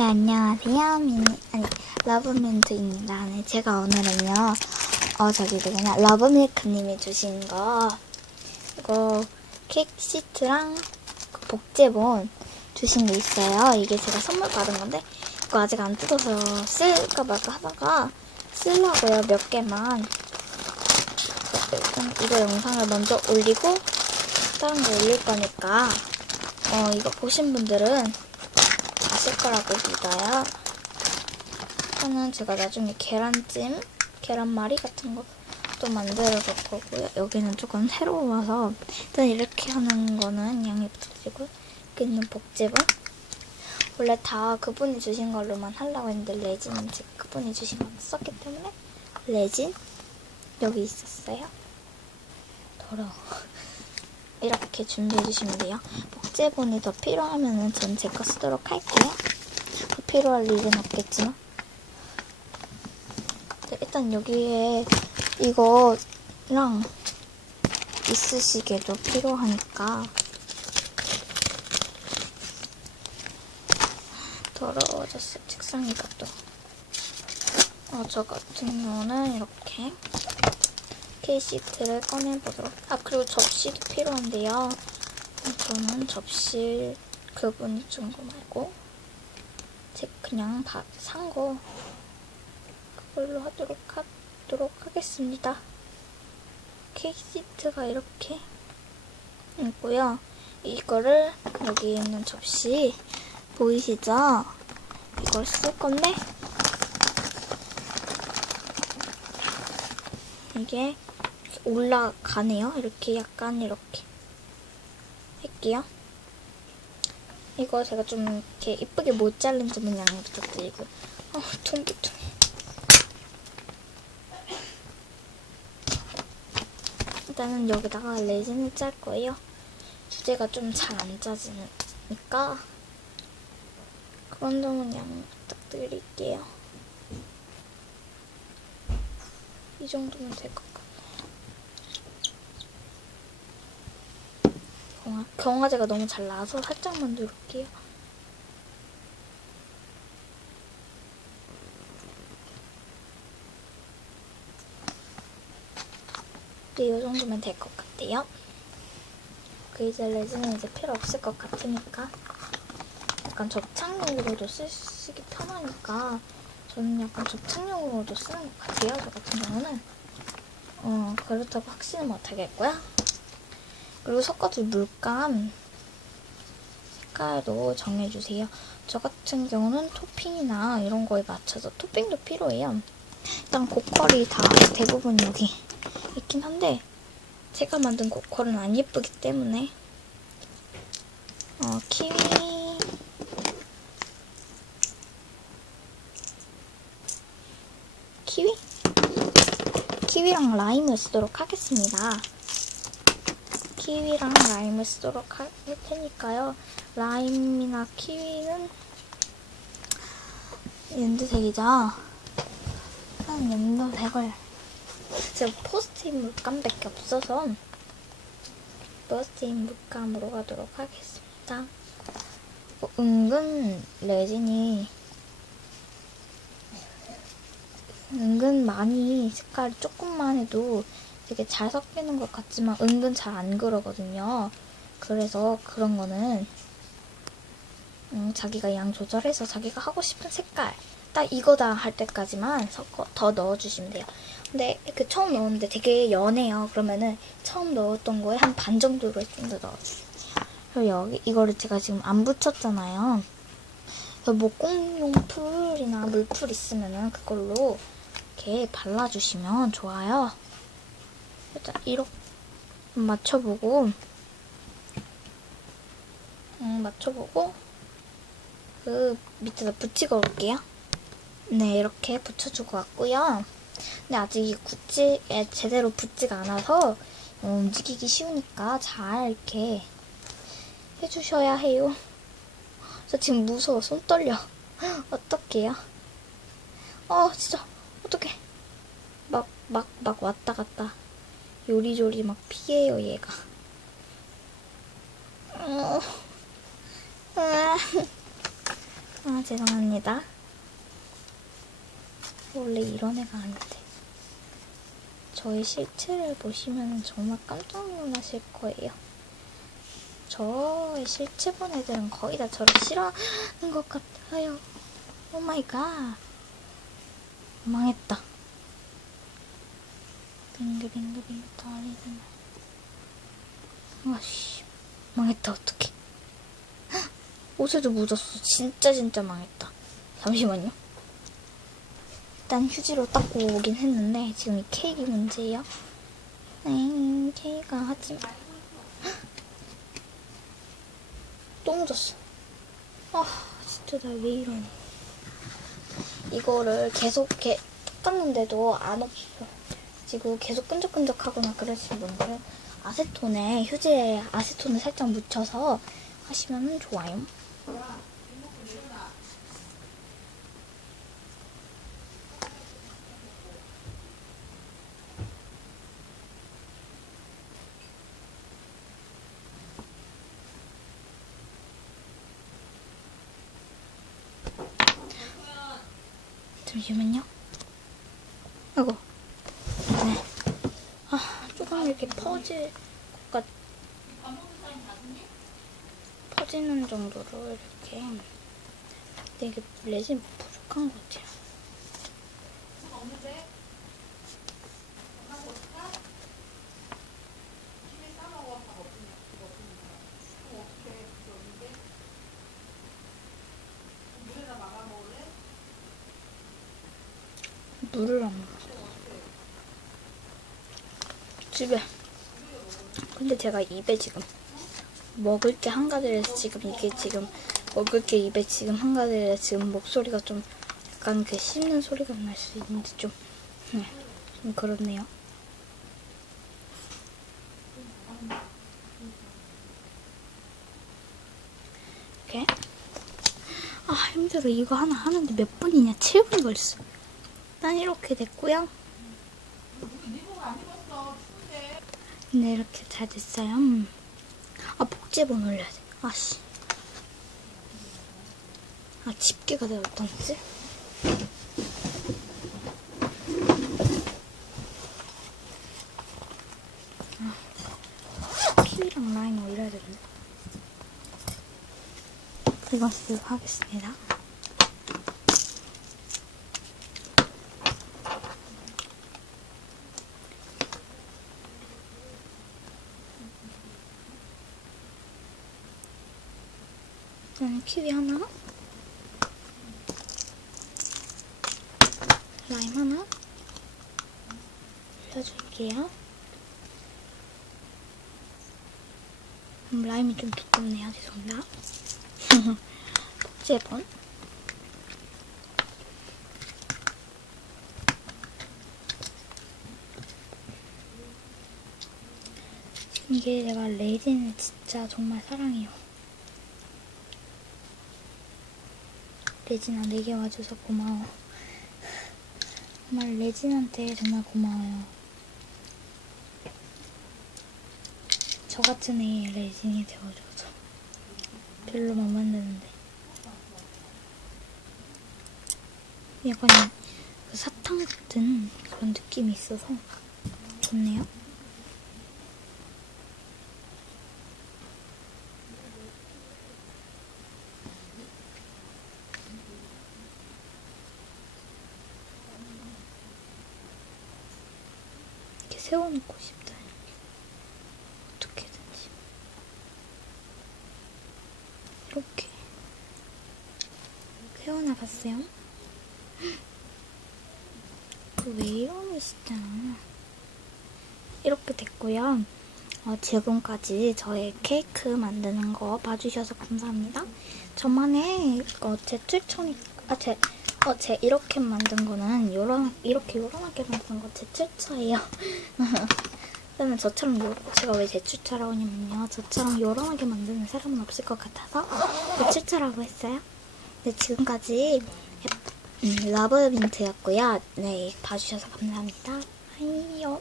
네, 안녕하세요. 민, 아니, 러브민트입니다. 네, 제가 오늘은요, 어, 저기 누구냐, 러브밀크님이 주신 거, 이거 케이크 시트랑 그 복제본 주신 게 있어요. 이게 제가 선물 받은 건데, 이거 아직 안 뜯어서 쓸까 말까 하다가 쓰려고요, 몇 개만. 일단 이거 영상을 먼저 올리고, 다른 거 올릴 거니까, 어, 이거 보신 분들은 아실 거라고 믿어요. 하나는 제가 나중에 계란찜, 계란말이 같은 것도 만들어 볼 거고요. 여기는 조금 새로워서 일단 이렇게 하는 거는 양해 부탁드리고요. 여기 있는 복제본. 원래 다 그분이 주신 걸로만 하려고 했는데 레진은 지금 그분이 주신 거 썼기 때문에 레진 여기 있었어요. 더러워. 이렇게 준비해 주시면 돼요. 복제본이 더 필요하면은 전 제 거 쓰도록 할게요. 더 필요할 일은 없겠지만. 네, 일단 여기에 이거랑 이쑤시개도 필요하니까 더러워졌어 책상이가 또. 어, 저 같은 경우는 이렇게 케이시트를 꺼내보도록. 아, 그리고 접시도 필요한데요. 저는 접시 그분이 준 거 말고, 제 그냥 산 거, 그걸로 하도록, 하도록 하겠습니다. 케이시트가 이렇게 있고요. 이거를 여기 있는 접시 보이시죠? 이걸 쓸 건데, 이게 올라가네요. 이렇게 약간 이렇게 할게요. 이거 제가 좀 이렇게 이쁘게 못 자른 점은 양해 부탁드리고 어, 퉁기퉁 일단은 여기다가 레진을 짤 거예요. 주제가 좀 잘 안 짜지니까 그런 점은 양해 부탁드릴게요. 이 정도면 될 것 같아요. 경화, 경화제가 너무 잘 나와서 살짝만 누를게요. 네, 이 정도면 될 것 같아요. 그 이제 레진은 이제 필요 없을 것 같으니까 약간 접착용으로도 쓰기 편하니까 저는 약간 접착용으로도 쓰는 것 같아요. 저 같은 경우는. 어, 그렇다고 확신은 못하겠고요. 그리고 섞어줄 물감 색깔도 정해주세요. 저 같은 경우는 토핑이나 이런 거에 맞춰서 토핑도 필요해요. 일단 고퀄이 다 대부분 여기 있긴 한데 제가 만든 고퀄은 안 예쁘기 때문에 어, 키위 키위? 키위랑 라임을 쓰도록 하겠습니다. 키위랑 라임을 쓰도록 할 테니까요. 라임이나 키위는 연두색이죠. 한 연두색을 제가 포스트잇 물감밖에 없어서 포스트잇 물감으로 가도록 하겠습니다. 어, 은근 레진이 은근 많이 색깔이 조금만 해도 되게 잘 섞이는 것 같지만 은근 잘 안 그러거든요. 그래서 그런 거는 음, 자기가 양 조절해서 자기가 하고 싶은 색깔 딱 이거다 할 때까지만 섞어 더 넣어주시면 돼요. 근데 그 처음 넣었는데 되게 연해요. 그러면은 처음 넣었던 거에 한 반 정도로 좀더 넣어주세요. 여기 이거를 제가 지금 안 붙였잖아요. 뭐 꽁용풀이나 물풀 있으면은 그걸로 이렇게 발라주시면 좋아요. 일단 이렇게 맞춰보고 음, 맞춰보고 그 밑에다 붙이고 올게요. 네, 이렇게 붙여주고 왔고요. 근데 아직 이 구찌에 제대로 붙지가 않아서 어, 움직이기 쉬우니까 잘 이렇게 해주셔야 해요. 저 지금 무서워. 손 떨려. 어떡해요? 어, 진짜. 어떡해. 막, 막, 막 왔다 갔다. 요리조리 막 피해요, 얘가. 어, 아, 죄송합니다. 원래 이런 애가 아닌데. 저의 실체를 보시면 정말 깜짝 놀라실 거예요. 저의 실체 본 애들은 거의 다 저를 싫어하는 것 같아요. 오 마이 갓. 망했다. 빙글빙글빙글 달리는 아씨 망했다 어떡해. 헉, 옷에도 묻었어. 진짜 진짜 망했다. 잠시만요. 일단 휴지로 닦고 오긴 했는데 지금 이 케이크 문제예요. 엥 케이크가 하지마. 헉, 또 묻었어. 아 진짜 나 왜 이러니. 이거를 계속 이렇게 닦았는데도 안 없어 지금 계속 끈적끈적하거나 그러신 분들은 아세톤에 휴지에 아세톤을 살짝 묻혀서 하시면 좋아요. 잠시만요. 아이고. 네. 아, 이렇게 퍼질 것 같... 퍼지는 정도로 이렇게. 근데 이게 레진 부족한 것 같아요. 물을 안 먹어. 집에. 근데 제가 입에 지금 먹을 게 한가득해서 지금 이게 지금 먹을 게 입에 지금 한가득해서 지금 목소리가 좀 약간 그 씹는 소리가 날 수 있는데 좀, 네, 좀 그렇네요. 이렇게. 아, 힘들어. 이거 하나 하는데 몇 분이냐? 7분 걸렸어. 일단 이렇게 됐고요. 네, 이렇게 잘 됐어요. 음. 아, 복제본 올려야 돼. 아씨. 아, 집게가 내가 어떤지? 아, 키위랑 라이너 이래야 되는데. 이건 쓰도록 하겠습니다. 일단 키위 하나? 라임 하나? 올려줄게요. 음, 라임이 좀 두껍네요. 죄송합니다. 복제본 이게 내가 레진을 진짜 정말 사랑해요 레진아 내게 와줘서 고마워. 정말 레진한테 정말 고마워요. 저 같은 애의 레진이 되어줘서 별로 못 만드는데 약간 그 사탕 같은 그런 느낌이 있어서 좋네요. 이렇게 세워놓고 싶다. 어떻게든지. 이렇게. 세워놔봤어요. 그왜 이러니 진짜. 이렇게 됐고요. 어, 지금까지 저의 케이크 만드는 거 봐주셔서 감사합니다. 저만의 어, 제 추천이, 아, 제, 어, 제 이렇게 만든 거는 요런, 이렇게 요란하게 만든 거제 출처예요. 그러면 저처럼 요, 제가 왜제 출처라고 하냐면요. 저처럼 요란하게 만드는 사람은 없을 것 같아서 제 출처라고 했어요. 네, 지금까지 음, 러브민트였고요. 네, 봐주셔서 감사합니다. 하이요.